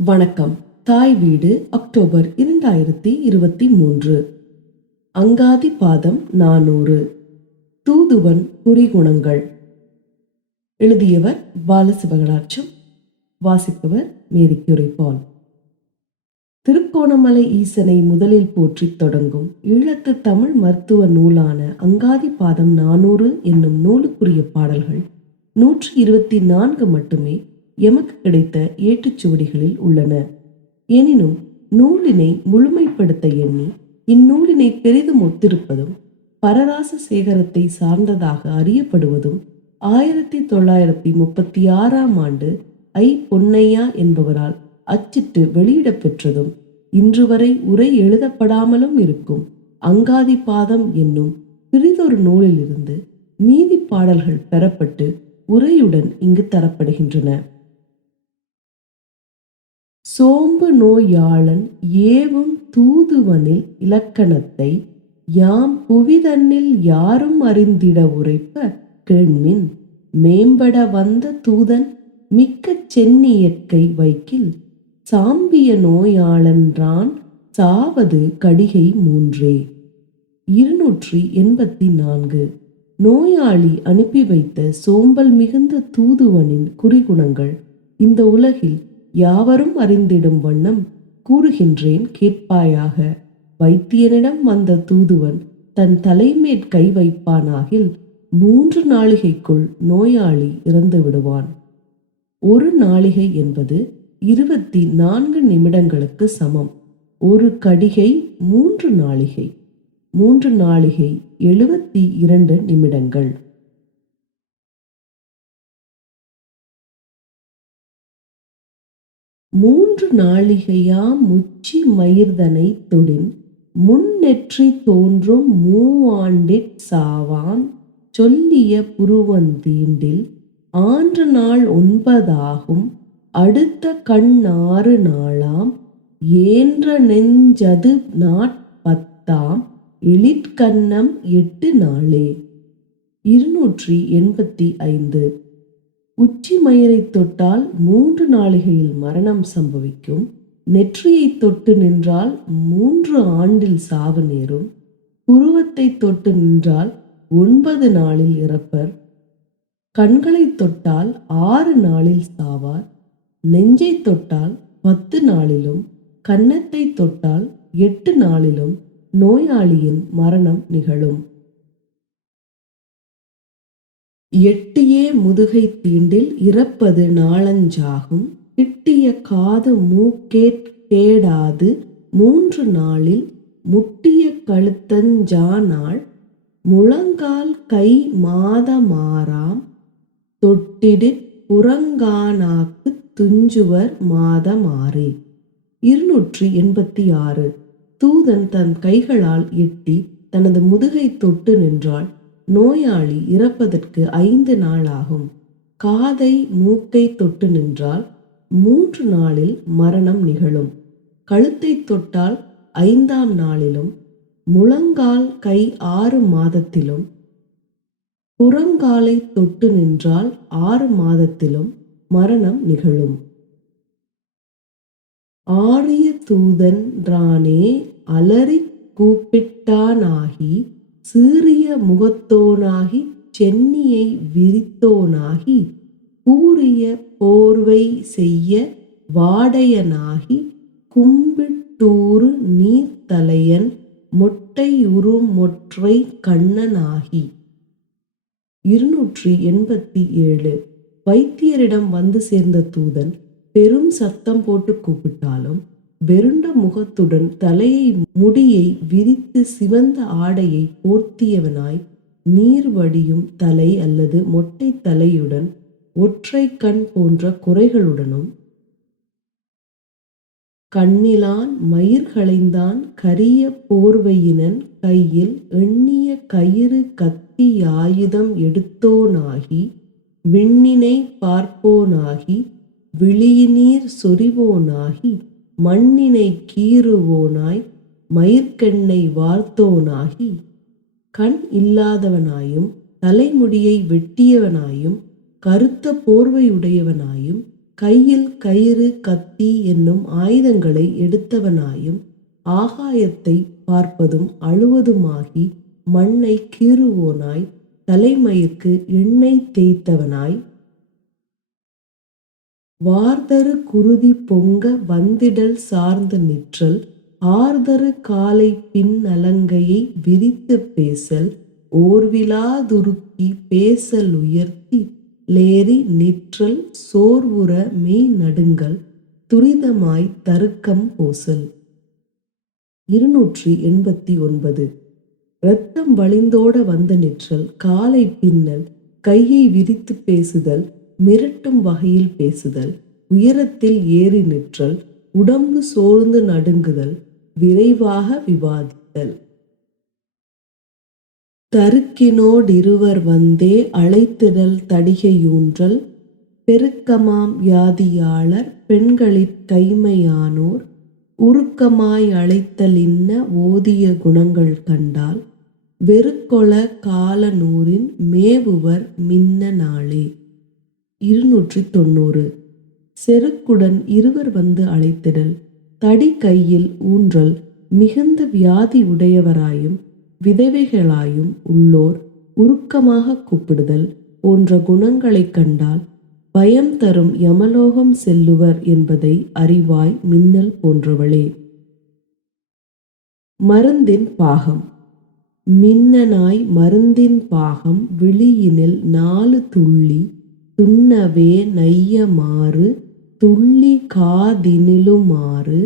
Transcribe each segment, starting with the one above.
வணக்கம். தாய் வீடு அக்டோபர் 2023. அங்காதி பாதம் 400. தூதுவன் குறிகுணங்கள். எழுதியவர் பாலசிவகடாட்சம். வாசிப்பவர் மேரிக்யூரி பால். திருக்கோணமலை ஈசனை முதலில் போற்றித் தொடங்கும் ஈழத்து தமிழ் மருத்துவ நூலான அங்காதி பாதம் 400 என்னும் நூலுக்குரிய பாடல்கள் 124 மட்டுமே எமக்கு கிடைத்த ஏட்டுச்சுவடிகளில் உள்ளன. எனினும் நூலினை முழுமைப்படுத்த எண்ணி இந்நூலினை பெரிதும் ஒத்திருப்பதும் பரராச சேகரத்தை சார்ந்ததாக அறியப்படுவதும் 1936ஆம் ஆண்டு பொன்னையா என்பவரால் அச்சிட்டு வெளியிடப் பெற்றதும் இன்று வரை உரை எழுதப்படாமலும் இருக்கும் அங்காதி பாதம் என்னும் பிறிதொரு நூலிலிருந்து மீதி பாடல்கள் பெறப்பட்டு உரையுடன் இங்கு தரப்படுகின்றன. சோம்பு நோயாளன் ஏவும் தூதுவனில் இலக்கணத்தை யாம் புவிதன்னில் யாரும் அறிந்திட உரைப்ப கேண்மின் மேம்பட வந்த தூதன் மிக்க சென்னியற்கை வைக்கில் சாம்பிய நோயாளன்றான் சாவது கடிகை 3. 284. நோயாளி அனுப்பி வைத்த சோம்பல் மிகுந்த தூதுவனின் குறிகுணங்கள் இந்த உலகில் யாவரும் அறிந்திடும் வண்ணம் கூறுகின்றேன் கேட்பாயாக. வைத்தியனிடம் வந்த தூதுவன் தன் தலைமேற் கை வைப்பானாகில் 3 நாளிகைக்குள் நோயாளி இறந்து விடுவான். 1 நாளிகை என்பது 24 நிமிடங்களுக்கு சமம். 1 கடிகை 3 நாளிகை. 3 நாளிகை 72 நிமிடங்கள். 3 நாளிகையாம் முச்சி மயிர்தனை தொடின் முன்னெற்றி தோன்றும் மூவாண்டிற் சாவான் சொல்லிய புருவன் தீண்டில் ஆன்று நாள் 9 ஆகும் அடுத்த கண் 6 நாளாம் ஏன்ற நெஞ்சது 10ஆம் எழிற்கன்னம் 8 நாளே. 285. உச்சி மயிரை தொட்டால் 3 நாளிகையில் மரணம் சம்பவிக்கும். நெற்றியை தொட்டு நின்றால் 3 ஆண்டில் சாவு நேரும். புருவத்தை தொட்டு நின்றால் 9 நாளில் இறப்பர். கண்களை தொட்டால் 6 நாளில் சாவார். நெஞ்சை தொட்டால் 10 நாளிலும் கன்னத்தை தொட்டால் 8 நாளிலும் நோயாளியின் மரணம் நிகழும். எட்டியே முதுகை தீண்டில் இறப்பது 4 கிட்டிய காது மூக்கேற் கேடாது 3 நாளில் முட்டிய கழுத்தஞ்சானாள் முழங்கால் கை மாதமாறாம் தொட்டிடிற் புறங்கானாக்கு துஞ்சுவர் மாதமாறே. 286. தூதன் தன் கைகளால் எட்டி தனது முதுகை தொட்டு நின்றால் நோயாளி இறப்பதற்கு 5 நாள் ஆகும். காதை மூக்கை தொட்டு நின்றால் 3 நாளில் மரணம் நிகழும். கழுத்தை தொட்டால் 5ஆம் நாளிலும் முழங்கால் கை 6 மாதத்திலும் புறங்காலை தொட்டு நின்றால் 6 மாதத்திலும் மரணம் நிகழும். ஆரிய தூதன்றானே அலறிக் கூப்பிட்டானாகி சீறிய முகத்தோனாகி சென்னியை விரித்தோனாகி கூறிய போர்வை செய்ய வாடையனாகி கும்பிட்டூறு நீர்த்தலையன் மொட்டை உருமொற்றை கண்ணனாகி. 287. வைத்தியரிடம் வந்து சேர்ந்த தூதன் பெரும் சத்தம் போட்டு கூப்பிட்டாலும் வெருண்ட முகத்துடன் தலையை முடியை விரித்து சிவந்த ஆடையை போர்த்தியவனாய் நீர் வடியும் தலை அல்லது மொட்டை தலையுடன் ஒற்றை கண் போன்ற குறைகளுடனும் கண்ணிலான் மயிர்களைந்தான் கரிய போர்வையினன் கையில் எண்ணிய கயிறு கத்தி ஆயுதம் எடுத்தோனாகி விண்ணினை பார்ப்போனாகி விழியினீர் சொரிவோனாகி மண்ணினை கீறுவோனாய் மயிர்கெண்ணை வார்த்தோனாகி கண் இல்லாதவனாயும் தலைமுடியை வெட்டியவனாயும் கருத்த போர்வையுடையவனாயும் கையில் கயிறு கத்தி என்னும் ஆயுதங்களை எடுத்தவனாயும் ஆகாயத்தை பார்ப்பதும் அழுவதுமாகி மண்ணை கீறுவோனாய் தலைமயிர்க்கு எண்ணெய் தேய்த்தவனாய் வார்தரு குருதி பொங்க வந்திடல் சார்ந்து நிற்றல் ஆர்தரு காலை பின் அலங்கையை விரித்து பேசல் ஓர்விலா துருக்கி பேசல் உயர்த்தி லேறி நிற்றல் சோர்வுற மெய் நடுங்கல் துரிதமாய் தருக்கம் போசல். 289. இரத்தம் வழிந்தோட வந்து நிற்றல் காலை பின்னல் கையை விரித்து பேசுதல் மிரட்டும் வகையில் பேசுதல் உயரத்தில் ஏறி நிற்றல் உடம்பு சோர்ந்து நடுங்குதல் விரைவாக விவாதித்தல். தருக்கினோடிருவர் வந்தே அழைத்திடல் தடிகையூன்றல் பெருக்கமாம் வியாதியாளர் பெண்களிற் கைமையானோர் உருக்கமாய் அழைத்தல் இன்ன ஓதிய குணங்கள் கண்டால் வெறுக்கொள காலநூறின் மேவுவர் மின்ன நாளே. 290. செருக்குடன் இருவர் வந்து அழைத்திடல் தடி கையில் ஊன்றல் மிகுந்த வியாதி உடையவராயும் விதவைகளாயும் உள்ளோர் உருக்கமாக கூப்பிடுதல் போன்ற குணங்களைக் கண்டால் பயம் தரும் யமலோகம் செல்லுவர் என்பதை அறிவாய் மின்னல் போன்றவளே. மருந்தின் பாகம். மின்னனாய் மருந்தின் பாகம் விழியினில் 4 துள்ளி துன்னவே நையமாறு துள்ளி காதினிலுமாறு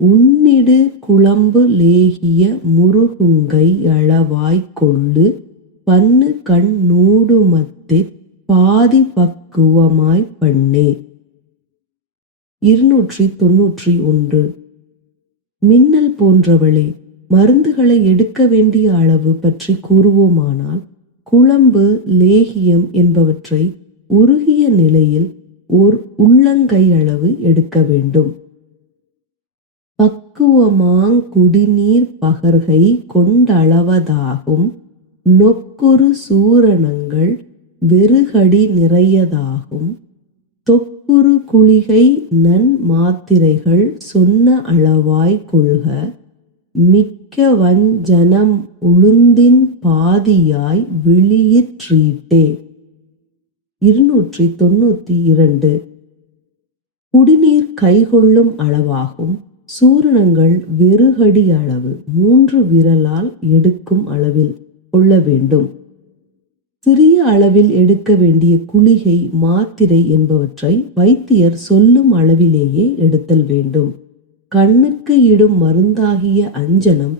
உன்னிடு குழம்பு லேகிய முருகுங்கை அளவாய்க் கொள்ளு பன்னு கண் நூடுமத்திற் பாதி பக்குவமாய்ப் பண்ணே. 291. மின்னல் போன்றவளே, மருந்துகளை எடுக்க வேண்டிய அளவு பற்றி கூறுவோமானால் குழம்பு லேகியம் என்பவற்றை உருகிய நிலையில் ஓர் உள்ளங்கையளவு எடுக்க வேண்டும். பக்குவமாங் குடிநீர் பகர்கை கொண்டளவதாகும் நொக்குறு சூரணங்கள் வெறுகடி நிறையதாகும் தொக்குறு குளிகை நன் மாத்திரைகள் சொன்ன அளவாய் கொள்க மிக்க வஞ்சனம் உளுந்தின் பாதியாய் விழியிற்றீட்டே. 292. குடிநீர் கைகொள்ளும் அளவாகும் சூரணங்கள் வெறுகடி அளவு 3 விரலால் எடுக்கும் அளவில் கொள்ள வேண்டும். சிறிய அளவில் எடுக்க வேண்டிய குளிகை மாத்திரை என்பவற்றை வைத்தியர் சொல்லும் அளவிலேயே எடுத்தல் வேண்டும். கண்ணுக்கு இடும் மருந்தாகிய அஞ்சனம்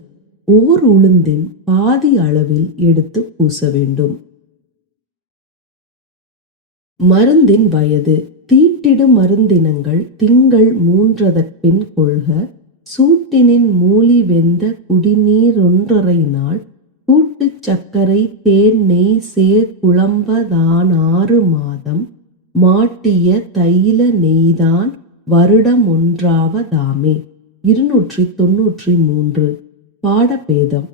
ஓர் உளுந்தின் பாதி அளவில் எடுத்து பூச வேண்டும். மருந்தின் வயது. தீட்டிடும் மருந்தினங்கள் திங்கள் 3 கொள்க சூட்டினின் மூலி வெந்த குடிநீரொன்றரை நாள் கூட்டுச் சர்க்கரை தேன் நெய் சேர் குழம்பதான் 6 மாதம் மாட்டிய தைல நெய்தான் வருடமொன்றாவதாமே. 293. பாடபேதம்.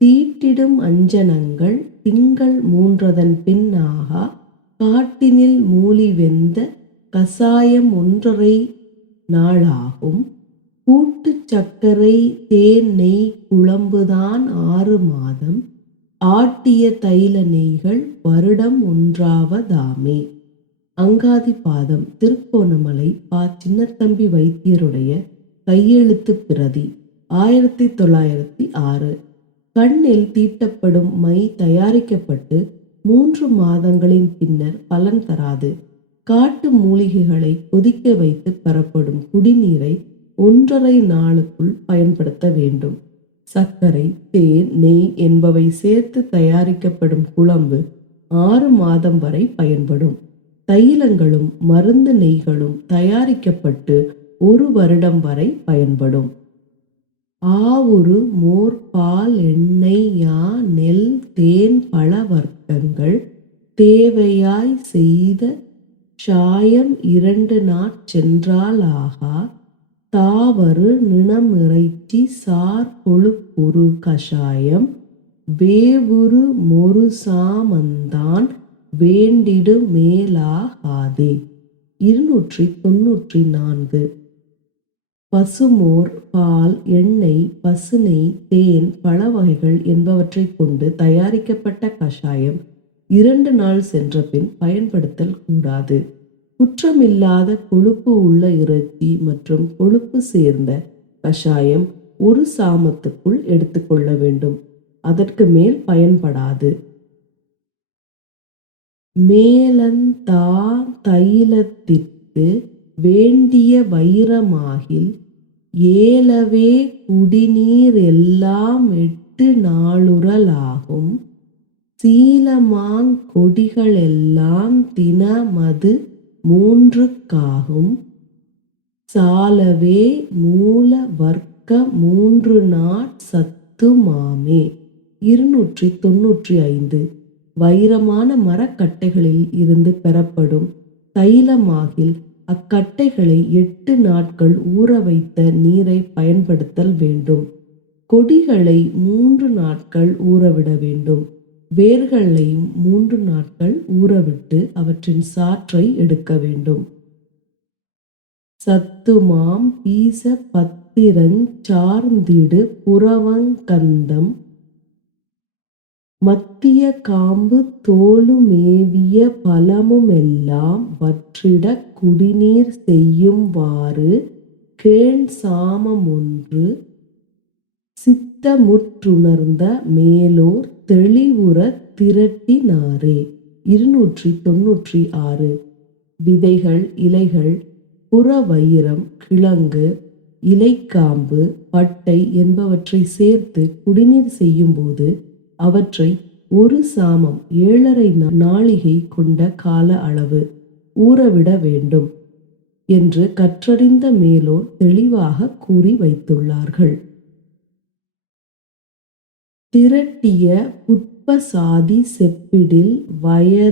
தீட்டிடும் அஞ்சனங்கள் திங்கள் 3 காட்டினில் மூலி வெந்த கசாயம் 1.5 நாளாகும் கூட்டுச் சர்க்கரை தேன் நெய் குழம்புதான் 6 மாதம் ஆட்டிய தைல நெய்கள் வருடம் 1ஆவதாமே. அங்காதிபாதம். திருக்கோணமலை பா. சின்னத்தம்பி வைத்தியருடைய கையெழுத்து பிரதி 1906. கண்ணில் தீட்டப்படும் மை தயாரிக்கப்பட்டு 3 மாதங்களின் பின்னர் பலன் தராது. காட்டு மூலிகைகளை கொதிக்க வைத்து பெறப்படும் குடிநீரை 1.5 நாளுக்குள் பயன்படுத்த வேண்டும். சர்க்கரை தேன் நெய் என்பவை சேர்த்து தயாரிக்கப்படும் குழம்பு 6 மாதம் வரை பயன்படும். தைலங்களும் மருந்து நெய்களும் தயாரிக்கப்பட்டு 1 வருடம் வரை பயன்படும். ஆவுரு மோர் பால் எண்ணெய் யா நெல் தேன் பழ வர்க்கங்கள் தேவையாய் செய்த சாயம் 2 நாட்சென்றால் ஆகா தாவரு நிணமிறைச்சி சார் கொழுப்புறு கஷாயம் வேவுரு மொரு சாமந்தான் வேண்டிடு மேலாகாதே. 294. பசுமோர், பால், எண்ணெய், பசுனை, தேன், பழ வகைகள் என்பவற்றைக் கொண்டு தயாரிக்கப்பட்ட கஷாயம் 2 நாள் சென்ற பின் பயன்படுத்தல் கூடாது. குற்றமில்லாத கொழுப்பு உள்ள இறைச்சி மற்றும் கொழுப்பு சேர்ந்த கஷாயம் 1 சாமத்துக்குள் எடுத்துக்கொள்ள வேண்டும். அதற்கு மேல் பயன்படாது. மேலந்தா தைலத்திற்கு வேண்டிய வைரமாகில் ஏலவே குடிநீர் எல்லாம் 8 நாளுறலாகும். சீலமாங் கொடிகளெல்லாம் தினமது 3க்காகும். சாலவே மூல வர்க்க 3 சத்துமாமே. 295. வைரமான மரக்கட்டைகளில் இருந்து பெறப்படும் தைலமாகில் அக்கட்டைகளை 8 நாட்கள் ஊற வைத்த நீரை பயன்படுத்தல் வேண்டும். கொடிகளை 3 நாட்கள் ஊறவிட வேண்டும். வேர்களையும் 3 நாட்கள் ஊறவிட்டு அவற்றின் சாற்றை எடுக்க வேண்டும். சத்துமாம் பீச பத்திரஞ் சார்ந்திடு புறவங்கந்தம் மத்திய காம்பு தோலுமேவிய பலமுமெல்லாம் வற்றிடக் குடிநீர் செய்யும்வாறு கேண் சாமமொன்று சித்தமுற்றுணர்ந்த மேலோர் தெளிவுறத் திரட்டினாரே. 296. விதைகள், இலைகள், புறவயிரம், கிழங்கு, இலைக்காம்பு, பட்டை என்பவற்றை சேர்த்து குடிநீர் செய்யும்போது அவற்றை 1 சாமம் 7½ நாழிகை கொண்ட கால அளவு ஊறவிட வேண்டும் என்று கற்றறிந்த மேலோர் தெளிவாக கூறி வைத்துள்ளார்கள். திரட்டிய புட்பசாதி செப்பிடில் வயதாண்டொன்றாம்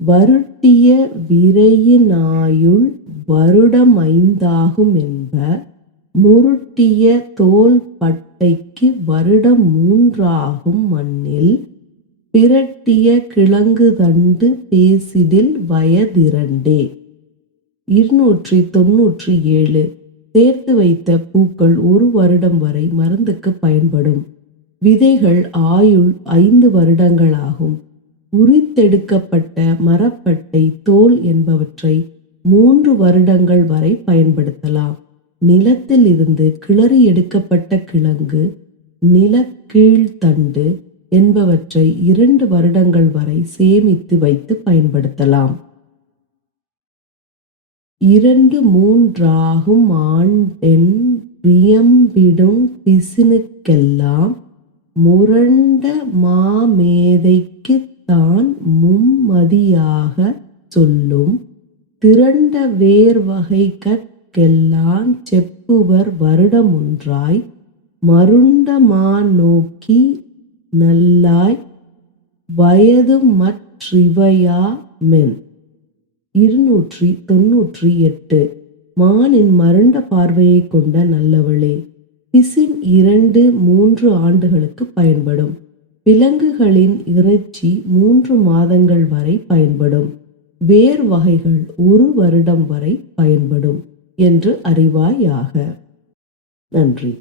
வருட்டிய விரையினாயுள் வருடம் 5 முருட்டிய தோல் பட்டைக்கு வருடம் 3 மண்ணில் பிரட்டிய கிழங்குதண்டு பேசிடில் வயது 2. 297. சேர்த்து வைத்த பூக்கள் 1 வருடம் வரை மருந்துக்கு பயன்படும். விதைகள் ஆயுள் 5 வருடங்களாகும். உரித்தெடுக்கப்பட்ட மரப்பட்டை, தோல் என்பவற்றை 3 வருடங்கள் வரை பயன்படுத்தலாம். நிலத்தில் இருந்து கிளறி எடுக்கப்பட்ட கிழங்கு, நிலக்கீழ்த்தண்டு என்பவற்றை 2 வருடங்கள் வரை சேமித்து வைத்து பயன்படுத்தலாம். 2-3 ஆண்டென் றியம்பிடுங் பிசினுக்கெல்லாம் முரண்ட மாமேதைக்குத் தான் மும்மதியாகச் சொல்லும் திரண்ட வேர்வகைகட்கெல்லாஞ் செப்புவர் வருடமொன்றாய் மருண்ட மாநோக்கி நல்லாய் வயதுமற்றிவையாமென். 298. மானின் மருண்ட பார்வையைக் கொண்ட நல்லவளே, பிசின் 2-3 ஆண்டுகளுக்கு பயன்படும். விலங்குகளின் இறைச்சி 3 மாதங்கள் வரை பயன்படும். வேர் வகைகள் 1 வருடம் வரை பயன்படும் என்று அறிவாயாக. நன்றி.